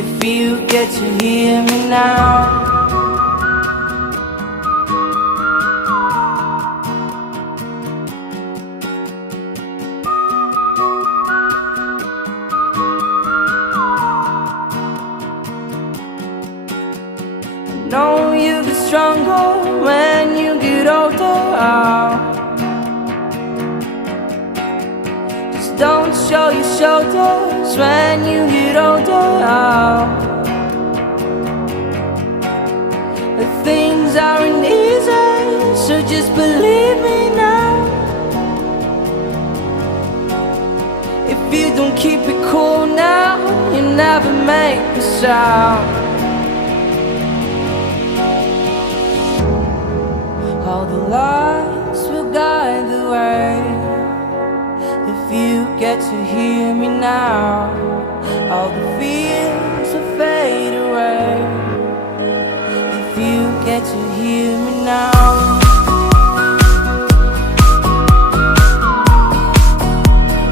If you get to hear me now. Know you get stronger when you get older. Just don't show your shoulders when you get older. Things aren't easy, so just believe me now. If you don't keep it cool now, you never make a sound. All the lights will guide the way. If you get to hear me now, all the fears will fade away. If you get to hear me now.